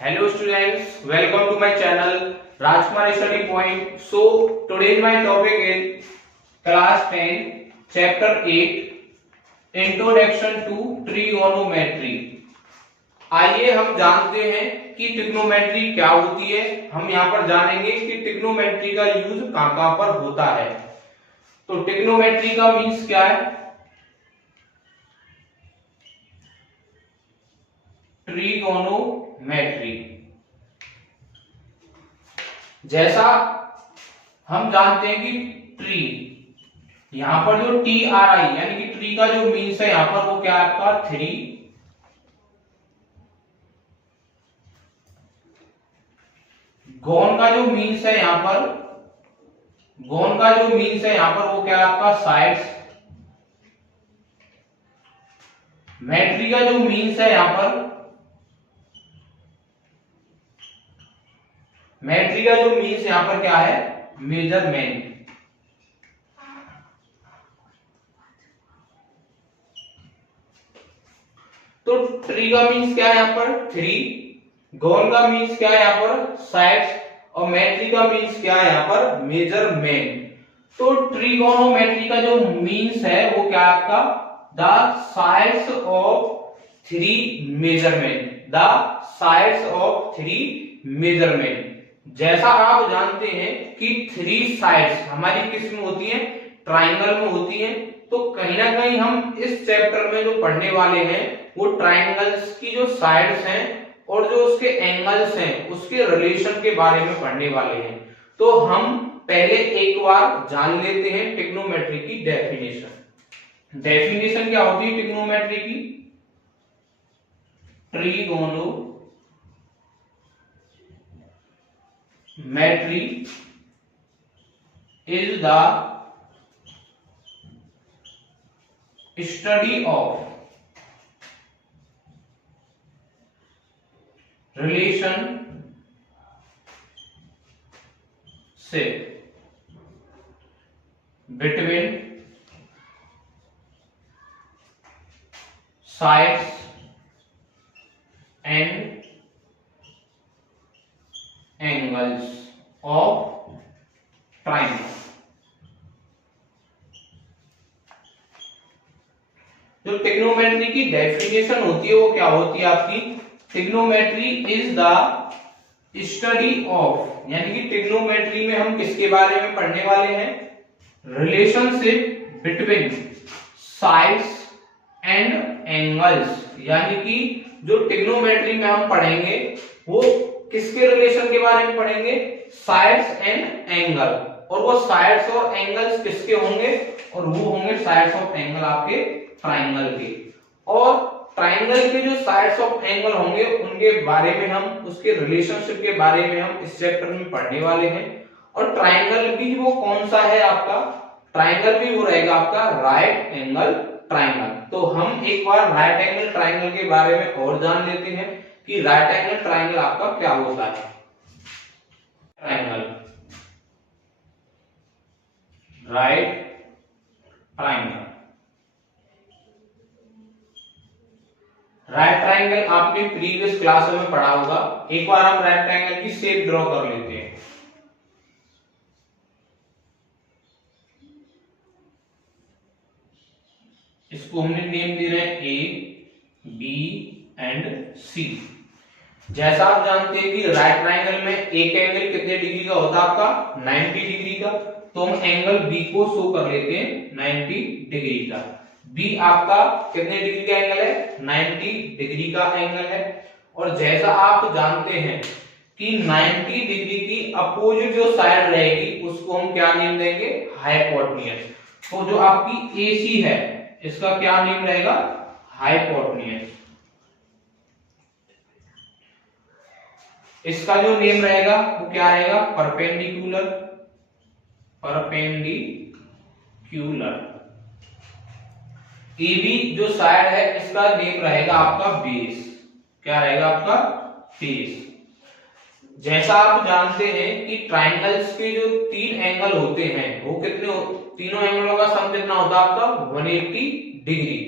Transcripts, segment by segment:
Hello students, welcome to my channel Rajkumar Study Point. So today's my topic is class 10 chapter 8 Introduction to Trigonometry. आइए हम जानते हैं कि trigonometry क्या होती है। हम यहाँ पर जानेंगे कि ट्रिग्नोमेट्री का यूज कहाँ पर होता है। तो ट्रिग्नोमेट्री का मीन्स क्या है? ट्रिगोनोमेट्री, जैसा हम जानते हैं कि ट्री, यहां पर जो टी आर आई यानी कि ट्री का जो मीन्स है यहां पर वो क्या है आपका 3। गॉन का जो मीन्स है यहां पर, गॉन का जो मीन्स है यहां पर वो क्या है आपका साइड्स। मेट्री का जो मीन्स है यहां पर, मेट्री का जो मीन्स यहां पर क्या है मेजरमेंट। तो ट्री का मीन्स क्या है यहां पर 3, गॉन का मीन्स क्या है यहां पर साइड्स और मेट्री का मीन्स क्या है यहां पर मेजरमेंट। तो ट्रिगोनोमेट्री का जो मीन्स है वो क्या है आपका the sides of 3 measurement, the sides of 3 measurement. जैसा आप जानते हैं कि 3 साइड्स हमारी किस में होती हैं, ट्राइंगल में होती हैं। तो कहीं ना कहीं हम इस चैप्टर में जो पढ़ने वाले हैं वो ट्राइंगल्स की जो साइड्स हैं और जो उसके एंगल्स हैं उसके रिलेशन के बारे में पढ़ने वाले हैं। तो हम पहले एक बार जान लेते हैं ट्रिग्नोमेट्री की डेफिनेशन। डेफिनेशन क्या होती है ट्रिग्नोमेट्री की? Trigonometry is the study of relationship between sides and angles of triangle। जो ट्रिग्नोमेट्री की डेफिनेशन होती है वो क्या होती है आपकी? Trigonometry is the study of, यानी कि ट्रिग्नोमेट्री में हम किसके बारे में पढ़ने वाले हैं? Relationship between sides and angles, यानी कि जो ट्रिग्नोमेट्री में हम पढ़ेंगे वो किसके रिलेशन के बारे में पढ़ेंगे? Sides and angle. और वो साइड्स और एंगल्स किसके होंगे? और वो होंगे साइड्स ऑफ एंगल आपके ट्राइंगल के। और ट्राइंगल के जो साइड्स ऑफ एंगल होंगे उनके बारे में हम, उसके रिलेशनशिप के बारे में हम इस चैप्टर में पढ़ने वाले हैं। और ट्राइंगल भी वो कौन सा है आपका? ट्राइंगल भी वो रहेगा आपका राइट एंगल ट्राइंगल। तो हम एक बार राइट एंगल ट्राइंगल के बारे में और जान लेते हैं कि राइट एंगल ट्राइंगल आपका क्या होता है। Triangle, right triangle, right triangle आपने प्रीवियस क्लास में पढ़ा होगा। एक बार हम राइट ट्राइंगल की शेप ड्रॉ कर लेते हैं। इसको हमने नेम दे रहे हैं ए, बी एंड सी। जैसा आप जानते हैं कि राइट ट्राइंगल में एक एंगल कितने डिग्री का होता है आपका? 90 डिग्री का। तो हम एंगल बी को शो कर लेते हैं 90 डिग्री का। बी आपका कितने डिग्री का एंगल है? 90 डिग्री का एंगल है। और जैसा आप जानते हैं कि 90 डिग्री की अपोजिट जो साइड रहेगी उसको हम क्या नेम देंगे? हाइपोटेन्यूज। तो जो आपकी एसी है इसका क्या नेम रहेगा? हाइपोटेन्यूज। इसका जो नेम रहेगा वो क्या रहेगा? Perpendicular, perpendicular. AB जो साइड है इसका नेम रहेगा आपका बेस। क्या रहेगा आपका? बेस। जैसा आप जानते हैं कि ट्राइंगल्स के जो 3 एंगल होते हैं वो कितने, तीनों एंगलों का सम कितना होता है आपका? 180 डिग्री।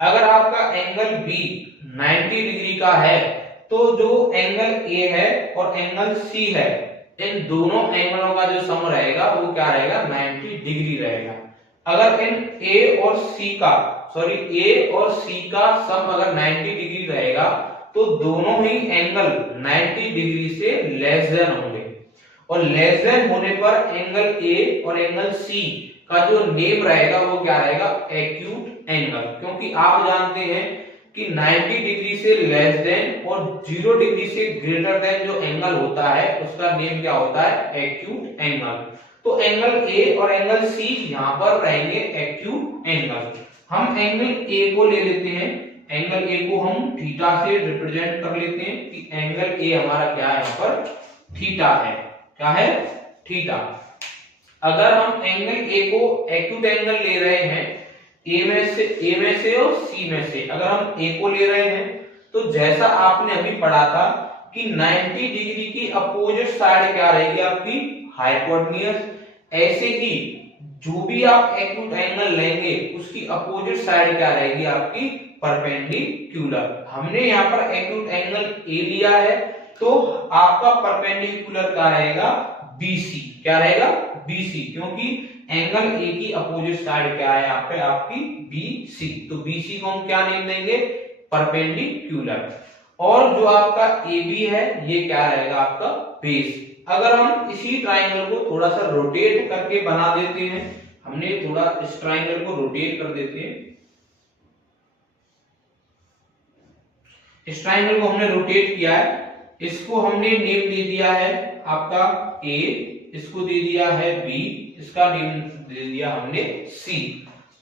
अगर आपका एंगल B 90 डिग्री का है तो जो एंगल ए है और एंगल सी है, इन दोनों एंगलों का जो सम रहेगा वो क्या रहेगा, 90 डिग्री रहेगा। अगर इन ए और सी का सम अगर 90 डिग्री रहेगा तो दोनों ही एंगल 90 डिग्री से लेस देन होंगे, और लेस देन होने पर एंगल ए और एंगल सी का जो नेम रहेगा वो क्या रहेगा, एक्यूट एंगल। क्योंकि आप जानते हैं कि 90 डिग्री से लेस देन और 0 डिग्री से ग्रेटर देन जो एंगल होता है उसका नेम क्या होता है, एक्यूट एंगल। तो एंगल ए और एंगल सी यहां पर रहेंगे एक्यूट एंगल। हम एंगल ए को ले लेते हैं, एंगल ए को हम थीटा से रिप्रेजेंट कर लेते हैं कि एंगल ए हमारा क्या है, यहाँ पर थीटा है। क्या है, थीटा। अगर हम एंगल ए को एक्यूट एंगल ले रहे हैं, ए में से और सी में से अगर हम ए को ले रहे हैं, तो जैसा आपने अभी पढ़ा था कि 90 डिग्री की अपोजिट साइड क्या रहेगी आपकी, हाइपोटेन्यूज। ऐसे ही जो भी आप एक्यूट एंगल लेंगे उसकी अपोजिट साइड क्या रहेगी आपकी, परपेंडिकुलर। हमने यहाँ पर एक्यूट एंगल ए लिया है तो आपका परपेंडिकुलर क्या रहेगा, BC। क्या रहेगा, BC, क्योंकि एंगल ए की अपोजिट साइड क्या है यहाँ पे आपकी, BC। तो BC को हम क्या नेम देंगे, परपेंडिकुलर। और जो आपका AB है ये क्या रहेगा आपका, बेस। अगर हम इसी ट्राइंगल को थोड़ा सा रोटेट करके बना देते हैं, हमने थोड़ा इस ट्राइंगल को रोटेट कर देते हैं, इस ट्राइंगल को हमने रोटेट किया है, इसको हमने नेम दे दिया है आपका A, इसको दे दिया है B, इसका नेम दे दिया हमने C।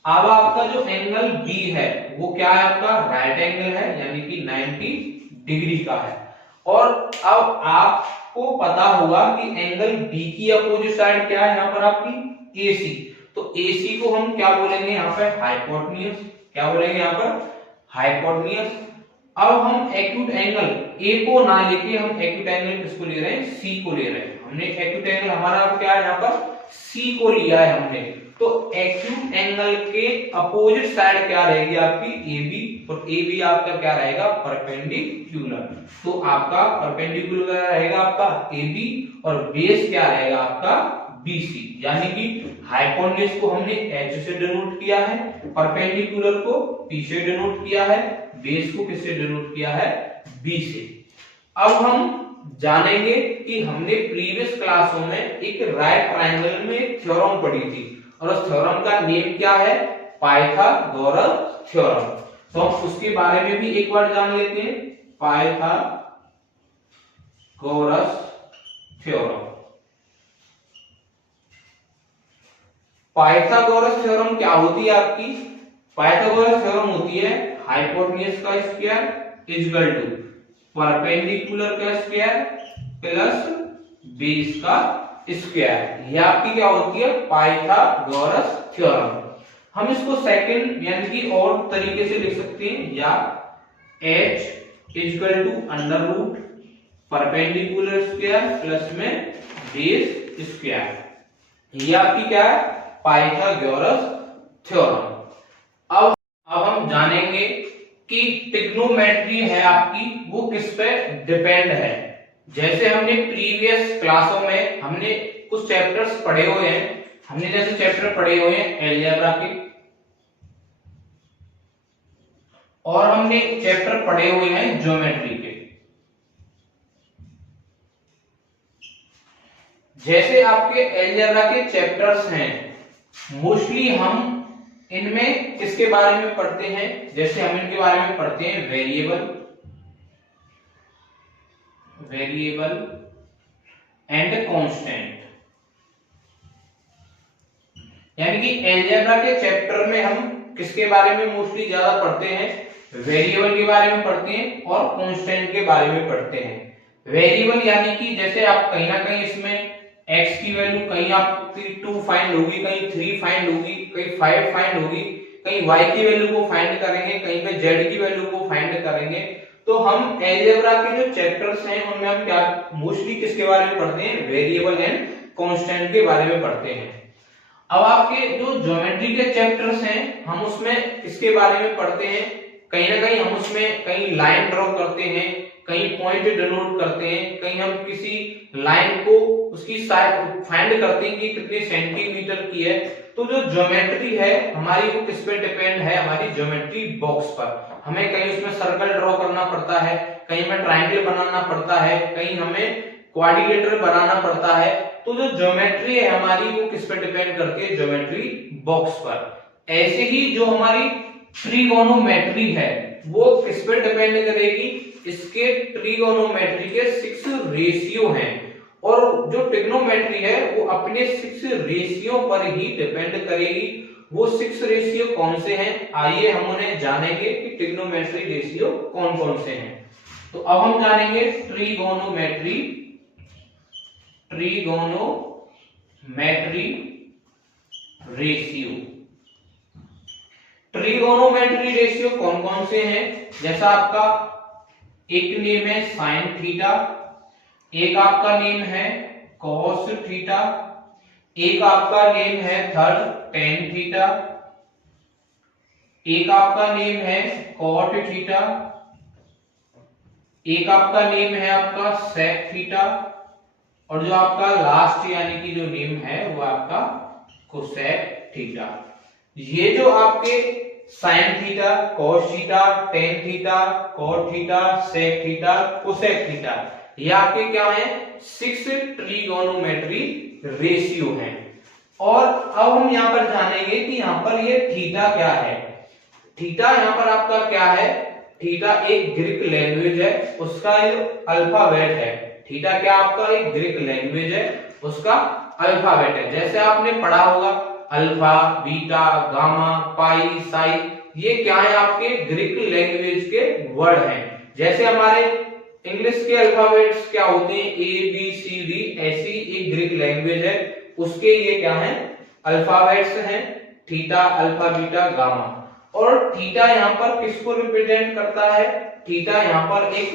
अब आपका जो एंगल B है वो क्या है आपका, राइट एंगल है, यानी कि 90 डिग्री का है। और अब आपको पता होगा कि एंगल B की अपोजिट साइड क्या है यहाँ पर आपकी, AC। तो AC को हम क्या बोलेंगे यहाँ पे, हाइपोटेन्यूज। क्या बोलेंगे यहाँ पर, हाइपोटेन्यूज। अब हम एक्यूट एंगल A को ना लेके हम एक्यूट एंगल किसको ले रहे हैं, C को ले रहे हैं। हमने एक्यूट एंगल हमारा क्या है यहाँ पर, C को लिया है हमने। तो एक्यूट एंगल के अपोजिट साइड क्या रहेगी आपकी, AB, और AB आपका क्या रहेगा, परपेंडिकुलर। तो आपका परपेंडिकुलर रहेगा आपका AB, और बेस क्या रहेगा आपका, BC। यानी कि हाइपोटेन्यूज को हमने H से डिनोट किया है, परपेंडिकुलर को P से डिनोट किया है, बेस को किससे डिनोट किया है, B से। अब हम जानेंगे कि हमने प्रीवियस क्लासों में एक राइट ट्रायंगल में एक थ्योरम पढ़ी थी, और उस थ्योरम का नेम क्या है, पाइथागोरस थ्योरम। तो हम उसके बारे में भी एक बार जान लेते हैं, पाइथागोरस थ्योरम। पाइथागोरस थ्योरम क्या होती है आपकी, पाइथागोरस थ्योरम होती है हाइपोटेन्यूज का स्क्वायर इक्वल टू परपेंडिकुलर का स्क्वायर प्लस बेस का स्क्वायर। ये आपकी क्या होती है, पाइथागोरस थ्योरम। हम इसको सेकंड यानी कि और तरीके से लिख सकते हैं, या H equal to under root perpendicular square plus में बेस स्क्वायर। ये आपकी क्या है, पाइथागोरस थ्योरम। अब हम जानेंगे कि ट्रिग्नोमेट्री है आपकी वो किस पे डिपेंड है। जैसे हमने प्रीवियस क्लासों में हमने कुछ चैप्टर्स पढ़े हुए हैं, हमने जैसे चैप्टर पढ़े हुए हैं अलजेब्रा के, और हमने चैप्टर पढ़े हुए हैं ज्योमेट्री के। जैसे आपके अलजेब्रा के चैप्टर्स हैं, मोस्टली हम इनमें किसके बारे में पढ़ते हैं, जैसे हम इनके बारे में पढ़ते हैं वेरिएबल एंड कांस्टेंट। यानी कि अलजेब्रा के चैप्टर में हम किसके बारे में मोस्टली ज्यादा पढ़ते हैं, वेरिएबल के बारे में पढ़ते हैं और कांस्टेंट के बारे में पढ़ते हैं। वेरिएबल यानी कि जैसे आप कहीं ना कहीं इसमें x की वैल्यू कहीं आपकी 2 फाइंड होगी, कहीं 3 फाइंड होगी, कहीं 5 फाइंड होगी, कहीं y की वैल्यू को फाइंड करेंगे, कहीं पे z की वैल्यू को फाइंड करेंगे। तो हम अलजेब्रा के जो चैप्टर्स हैं उनमें हम क्या मोस्टली किसके बारे में पढ़ते हैं, वेरिएबल एंड कांस्टेंट के बारे में पढ़ते हैं। अब आपके जो ज्योमेट्री के चैप्टर्स हैं हम उसमें किसके बारे में पढ़ते हैं, कहीं ना कहीं हम उसमें कहीं लाइन ड्रॉ करते हैं, कहीं पॉइंट डिनोट करते हैं, कहीं हम किसी लाइन को उसकी साइड फाइंड करते हैं कि कितने सेंटीमीटर की है। तो जो ज्योमेट्री है हमारी वो किस पे डिपेंड है, हमारी ज्योमेट्री बॉक्स पर। हमें कहीं उसमें सर्कल ड्रॉ करना पड़ता है, कहीं हमें ट्रायंगल बनाना पड़ता है, कहीं हमें क्वाड्रिलेटरल बनाना पड़ता है। तो जो ज्योमेट्री है हमारी वो किस पे डिपेंड करती है, ज्योमेट्री बॉक्स पर। ऐसे ही जो हमारी ट्रिगोनोमेट्री है वो किस पे डिपेंड करेगी, इसके ट्रिगोनोमेट्री के 6 रेशियो हैं, और जो ट्रिग्नोमेट्री है वो अपने 6 रेशियो पर ही डिपेंड करेगी। वो 6 रेशियो कौन से हैं, आइए हम उन्हें जानेंगे कि ट्रिग्नोमेट्री रेशियो कौन कौन से हैं। तो अब हम जानेंगे ट्रिगोनोमेट्री रेशियो। ट्रिगोनोमेट्री रेशियो कौन कौन से हैं, जैसा आपका एक नेम है साइन थीटा, एक आपका नेम है कॉस थीटा, एक आपका नेम है थर्ड टेन थीटा, एक आपका नेम है कॉट थीटा, एक आपका नेम है आपका सेक थीटा, और जो आपका लास्ट यानी कि जो नेम है वो आपका कोसेक थीटा। ये जो आपके sine theta, cos theta, tan theta, cot theta, sec theta, cosec theta, ये आपके क्या है, 6 ट्रिगोनोमेट्री रेशियो हैं। और अब हम यहां पर जानेंगे कि यहां पर ये थीटा क्या है। थीटा यहां पर आपका क्या है, थीटा एक ग्रीक लैंग्वेज है, उसका जो अल्फाबेट है। थीटा क्या आपका एक ग्रीक लैंग्वेज है, उसका अल्फाबेट है। जैसे आपने पढ़ा होगा अल्फा, बीटा, गामा, पाई, साई, ये क्या है आपके ग्रीक लैंग्वेज के वर्ड हैं। जैसे हमारे इंग्लिश के अल्फाबेट्स क्या होते हैं, ए बी सी डी, ऐसी एक ग्रीक लैंग्वेज है, उसके ये क्या है, अल्फाबेट्स हैं, थीटा, अल्फा, बीटा, गामा। और थीटा यहाँ पर किसको रिप्रेजेंट करता है, थीटा यहाँ पर एक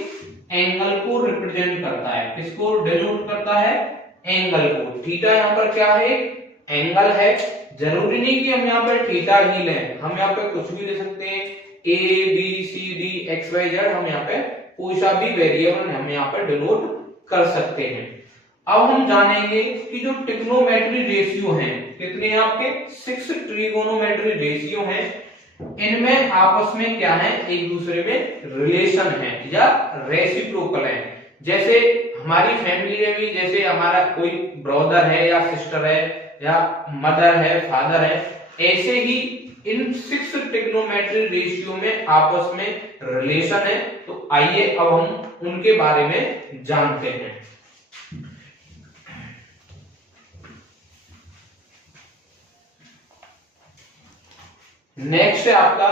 एंगल को रिप्रेजेंट करता है। किसको डिनोट करता है, एंगल को। थीटा यहाँ पर क्या है, एंगल है। जरूरी नहीं कि हम यहाँ पर थीटा ही लें, हम यहाँ पे कुछ भी ले सकते हैं, A B C D X Y Z, हम यहाँ पे कोई सा भी वेरिएबल हम यहाँ पर डिनोट कर सकते हैं। अब हम जानेंगे कि जो ट्रिग्नोमेट्री रेशियो हैं कितने हैं आपके, 6 ट्रिगोनोमेट्री रेशियो हैं। इनमें आपस में क्या है, एक दूसरे में रिलेशन है या रेसिप्रोकल है। जैसे हमारी फैमिली में भी, जैसे हमारा कोई ब्रदर है या सिस्टर है या मदर है, फादर है, ऐसे ही इन 6 ट्रिग्नोमेट्री रेशियो में आपस में रिलेशन है। तो आइए अब हम उनके बारे में जानते हैं। नेक्स्ट है आपका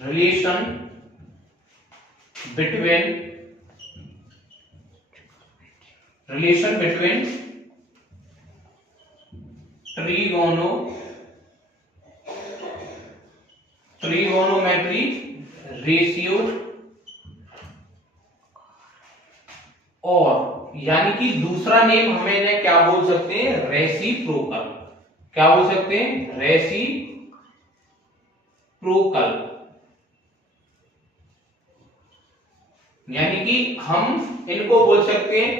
रिलेशन बिटवीन ट्रिगोनोमेट्री रेशियो और, यानी कि दूसरा नेम हमें इन्हें क्या बोल सकते हैं, रेसिप्रोकल। क्या बोल सकते हैं, रेसिप्रोकल। यानी कि हम इनको बोल सकते हैं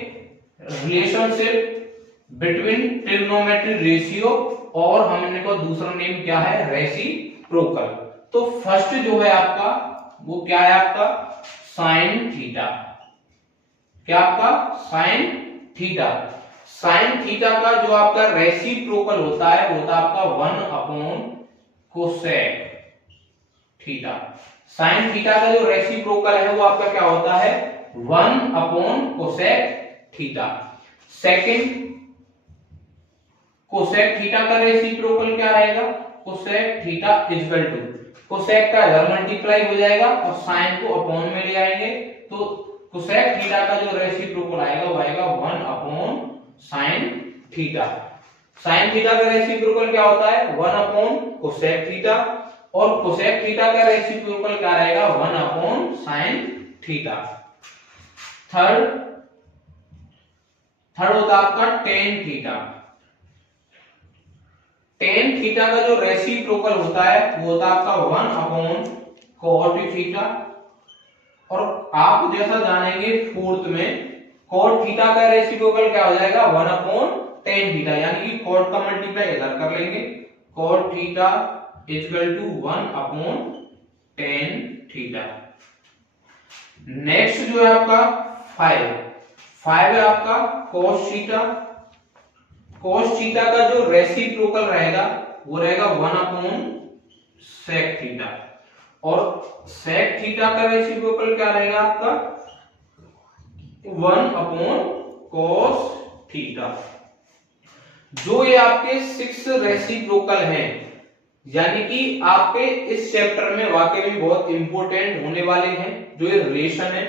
रिलेशनशिप बिटवीन ट्रिग्नोमेट्री रेशियो, और हम इनको दूसरा नेम क्या है, रेसिप्रोकल। तो फर्स्ट जो है आपका वो क्या है, आपका साइन थीटा। क्या आपका साइन थीटा। साइन थीटा का जो आपका रेसिप्रोकल होता है वो होता है आपका 1 कोसेक थीटा। साइन थीटा का जो रेसिप्रोकल है वो आपका क्या होता है, 1 cosec theta. Second, cosec theta का रेसिप्रोकल क्या रहेगा, cosec theta equal to, cosec का इधर मल्टीप्लाई हो जाएगा और साइन को अपॉन में ले आएंगे, तो कोसेक थीटा का जो रेसिप्रोकल आएगा वो आएगा 1 साइन थीटा। साइन थीटा का रेसिप्रोकल क्या होता है, 1 कोसेक थीटा, और कोसेक थीटा का रेसिप्रोकल क्या रहेगा, 1 साइन थीटा। थर्ड होता है आपका टेन थीटा। टेन थीटा का जो रेसिप्रोकल होता है वो होता है आपका 1 अपॉन कॉट थीटा। और आप जैसा जानेंगे फोर्थ में, कॉट थीटा का रेसिप्रोकल क्या हो जाएगा 1 अपॉन टेन थीटा, यानी कि कॉट का मल्टीप्लाई इधर कर लेंगे, cot theta equal to 1 upon tan theta. Next जो है आपका 5 है आपका cos थीटा। cos थीटा का जो रेसिप्रोकल रहेगा वो रहेगा 1 अपॉन sec थीटा। और sec थीटा का रेसिप्रोकल क्या रहेगा आपका 1 अपॉन cos थीटा। जो ये आपके 6 रेसिप्रोकल हैं, यानी कि आपके इस चैप्टर में वाकई में बहुत इंपॉर्टेंट होने वाले हैं। जो ये रिलेशन है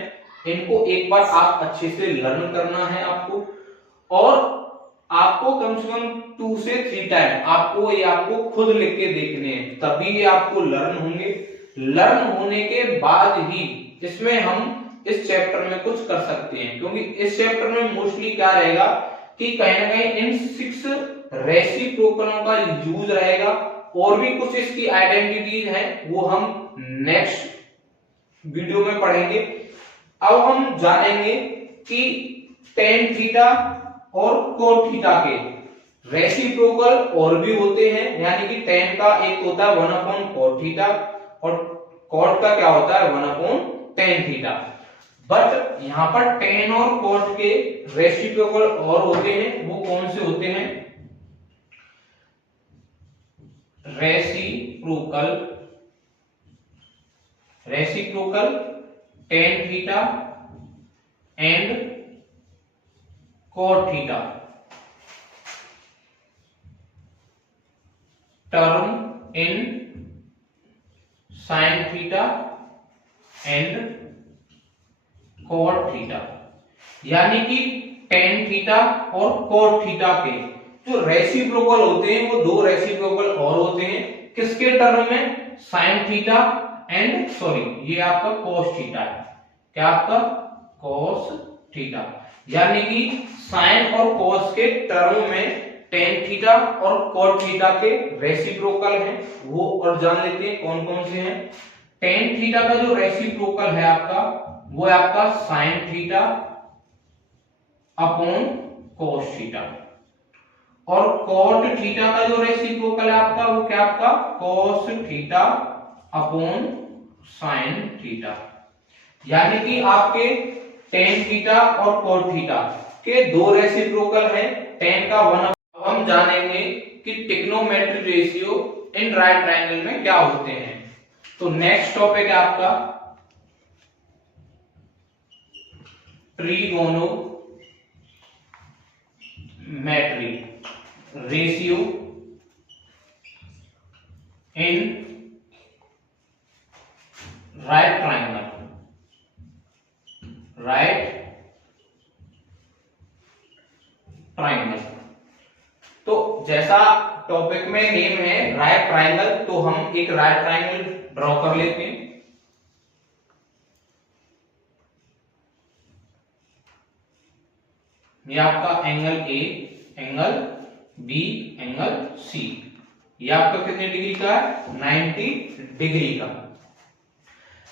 इनको एक बार आप अच्छे से लर्न करना है आपको, और आपको कम से कम 2 से 3 टाइम आपको खुद लिख के देखने हैं, तभी ये आपको लर्न होंगे। लर्न होने के बाद ही इसमें हम इस चैप्टर में कुछ कर सकते हैं, क्योंकि इस चैप्टर में मोस्टली क्या रहेगा कि कहीं ना कहीं इन 6 रेसिप्रोकलों का यूज रहेगा, और भी कुछ इसकी आइडेंटिटीज हैं वो हम नेक्स्ट वीडियो में पढ़ेंगे। अब हम जानेंगे कि टेन थीटा और कोट थीटा के रेसिप्रोकल और भी होते हैं, यानी कि टेन का एक होता है 1 अपॉन कोट थीटा, और कोट का क्या होता है 1 अपॉन टेन थीटा। बट यहां पर टेन और कोट के रेसिप्रोकल और होते हैं, वो कौन से होते हैं, reciprocal tan theta and cot theta, term in sine theta and cot theta. यानी कि टेन थीटा और कोट थीटा के जो रेसिप्रोकल होते हैं वो 2 रेसिप्रोकल और होते हैं, किसके टर्म में, साइन थीटा एंड ये आपका कोस थीटा है, क्या आपका कोस थीटा। यानी कि साइन और कोस के टर्म में टेन थीटा और कोट थीटा के रेसिप्रोकल हैं, वो और जान लेते हैं कौन कौन से हैं। टेन थीटा का जो रेसिप्रोकल है आपका वो है आपका sine theta upon cos theta, और कोट थीटा का जो रेसिप्रोकल है आपका वो क्या आपका cos theta upon sine theta. यानी कि आपके टेन थीटा और कोट थीटा के 2 रेसिप्रोकल हैं, टेन का 1। अब हम जानेंगे कि trigonometric ratio in right triangle में क्या होते हैं। तो नेक्स्ट टॉपिक है आपका trigonometric ratio in right triangle. तो जैसा टॉपिक में नेम है राइट ट्रायंगल, तो हम एक राइट ट्रायंगल ड्रॉ कर लेते हैं। ये आपका angle A, angle B, angle C, ये आपका कितने डिग्री का है 90 डिग्री का।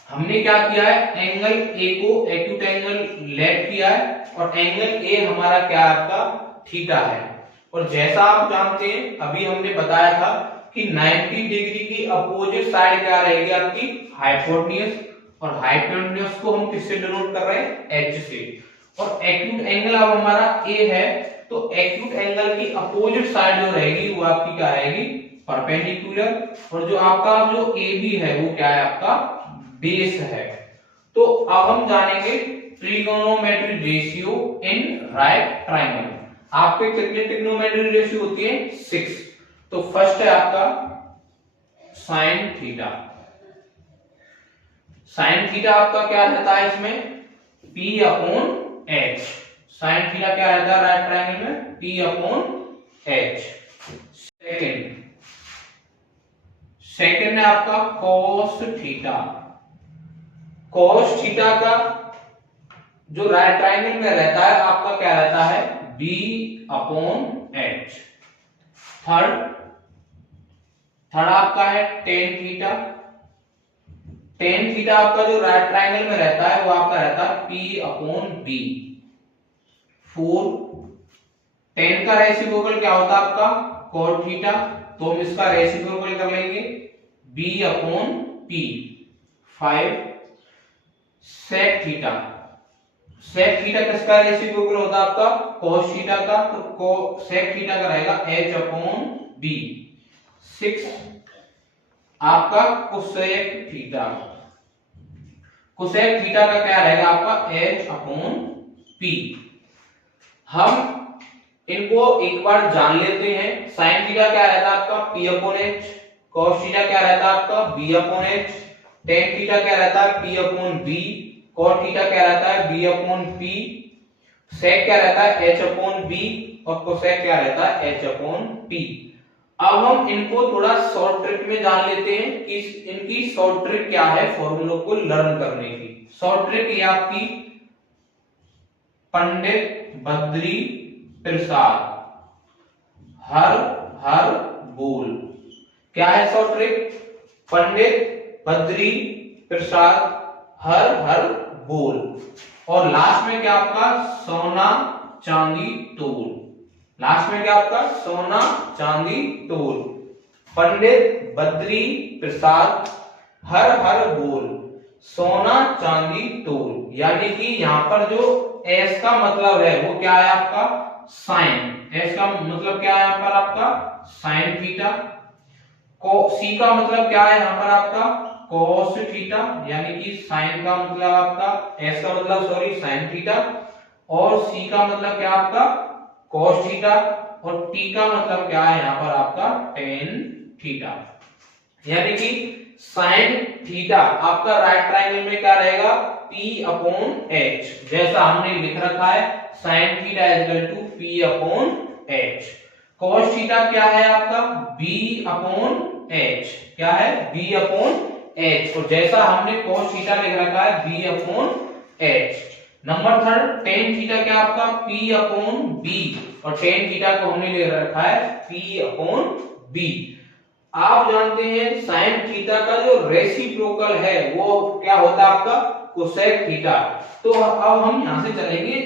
हमने क्या किया है, एंगल ए को एक्यूट एंगल लेट किया है, और एंगल ए हमारा क्या आपका थीटा है। और जैसा आप जानते हैं अभी हमने बताया था कि 90 डिग्री की अपोजिट साइड क्या रहेगी आपकी हाइपोटेन्यूज, और हाइपोटेन्यूज को हम किससे डिनोट कर रहे हैं एच से। और एक्यूट एंगल अब हमारा ए है, तो एक्यूट एंगल की अपोजिट साइड जो रहेगी वो आपकी क्या रहेगी परपेंडिकुलर, और जो आपका जो ए बी है वो क्या है आपका बेस है। तो अब हम जानेंगे trigonometric ratio in right triangle. आपके कितने ट्रिगोनोमेट्रिक रेशियो होती है 6। तो फर्स्ट है आपका साइन थीटा। साइन थीटा आपका क्या रहता है इसमें P upon H। Sine theta क्या रहता है राइट ट्रायंगल में P अपॉन H। सेकंड है आपका cos थीटा। cos थीटा का जो राइट ट्रायंगल में रहता है आपका क्या रहता है B upon H। Third third आपका है टेन थीटा। टेन थीटा आपका जो राइट ट्रायंगल में रहता है वो आपका रहता है P upon B. For, tan का रेसिप्रोकल क्या होता है आपका cot थीटा, तो हम इसका रेसिप्रोकल कर लेंगे B upon P। Five, sec theta. sec theta किसका रेसिप्रोकल होता है आपका cos थीटा का, तो sec थीटा का रहेगा H अपॉन B। सिक्स, आपका cosec थीटा। cosec थीटा का क्या रहेगा आपका H अपॉन P। हम इनको एक बार जान लेते हैं। sin थीटा क्या रहता है आपका P upon H, cos theta क्या रहता है आपका B upon H, tan theta क्या रहता है P upon B, cot theta क्या रहता है B अपॉन P, sec क्या रहता है H अपॉन B और cosec क्या रहता है H अपॉन P। अब हम इनको थोड़ा शॉर्ट ट्रिक में जान लेते हैं कि इनकी शॉर्ट ट्रिक क्या है फॉर्मूलों को लर्न करने की। शॉर्ट ट्रिक ये आपकी पंडित बद्री प्रसाद हर हर बोल। क्या है शॉर्ट ट्रिक? पंडित बद्री प्रसाद हर हर बोल। और लास्ट में क्या आपका सोना चांदी तोल। लास्ट में क्या आपका सोना चांदी तोल। पंडित बद्री प्रसाद हर हर बोल सोना चांदी तोल। यानी कि यहाँ पर जो एस का मतलब है वो क्या है आपका साइन। एस का मतलब क्या है यहाँ पर आपका साइन थीटा। सी का मतलब क्या है यहाँ पर आपका cos थीटा, यानी कि साइन का मतलब आपका एस का मतलब सॉरी साइन थीटा, और सी का मतलब क्या आपका cos थीटा, और टी का मतलब क्या है यहाँ पर आपका tan थीटा। यानी कि साइन थीटा आपका राइट ट्रायंगल में क्या रहेगा P अपॉन H, जैसा हमने लिख रखा है sine theta equal to P upon H। cos theta क्या है आपका B अपॉन H। क्या है B अपॉन H, और जैसा हमने cos थीटा लिख रखा है B upon H। Number third tan theta क्या आपका P अपॉन B, और tan थीटा को हमने ले रखा है P अपॉन B। आप जानते हैं sin थीटा का जो रेसिप्रोकल है वो क्या होता है आपका cosec थीटा। तो अब हम यहां से चलेंगे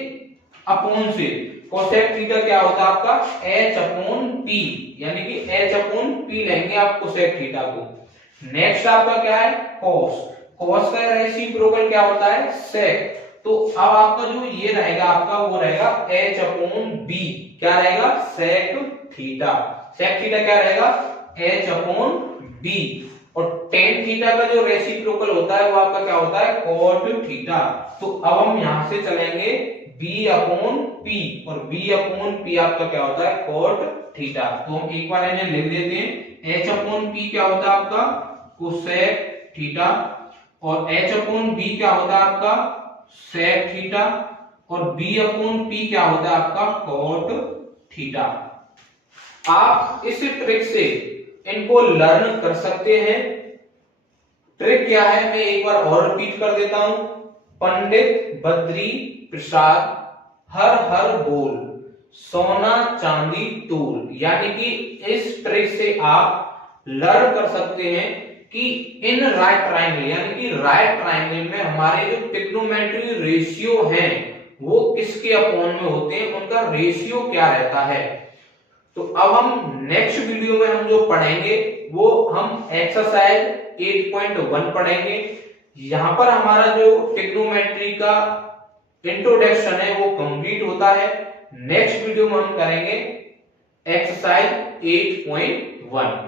अपॉन से। cosec थीटा क्या होता है आपका H अपॉन P, यानी कि H अपॉन P लेंगे आप cosec थीटा को। नेक्स्ट आपका क्या है cos। cos का रेसिप्रोकल क्या होता है sec। तो अब आपका जो ये रहेगा आपका वो रहेगा H अपॉन B। क्या रहेगा sec थीटा। sec थीटा क्या रहेगा H अपॉन B, और tan थीटा का जो रेसिप्रोकल होता है वो आपका क्या होता है cot थीटा। तो अब हम यहां से चलेंगे B अपॉन P, और B अपॉन P आपका क्या होता है cot थीटा। तो हम एक बार इन्हें लिख देते हैं। H अपॉन P क्या होता है आपका cosec थीटा, और H अपॉन B क्या होता है आपका sec थीटा, और B अपॉन P क्या होता है आपका cot थीटा। आप इस ट्रिक से इनको लर्न कर सकते हैं। ट्रिक क्या है मैं एक बार और रिपीट कर देता हूं। पंडित बद्री प्रसाद हर हर बोल सोना चांदी तोल। यानी कि इस ट्रिक से आप लर्न कर सकते हैं कि इन राइट ट्रायंगल, यानी कि राइट ट्रायंगल में हमारे जो ट्रिग्नोमेट्री रेशियो हैं वो किसके अपॉन में होते हैं, उनका रेशियो क्या रहता है। तो अब हम नेक्स्ट वीडियो में हम जो पढ़ेंगे वो हम एक्सरसाइज 8.1 पढ़ेंगे। यहां पर हमारा जो ट्रिग्नोमेट्री का इंट्रोडक्शन है वो कंप्लीट होता है। नेक्स्ट वीडियो में हम करेंगे एक्सरसाइज 8.1।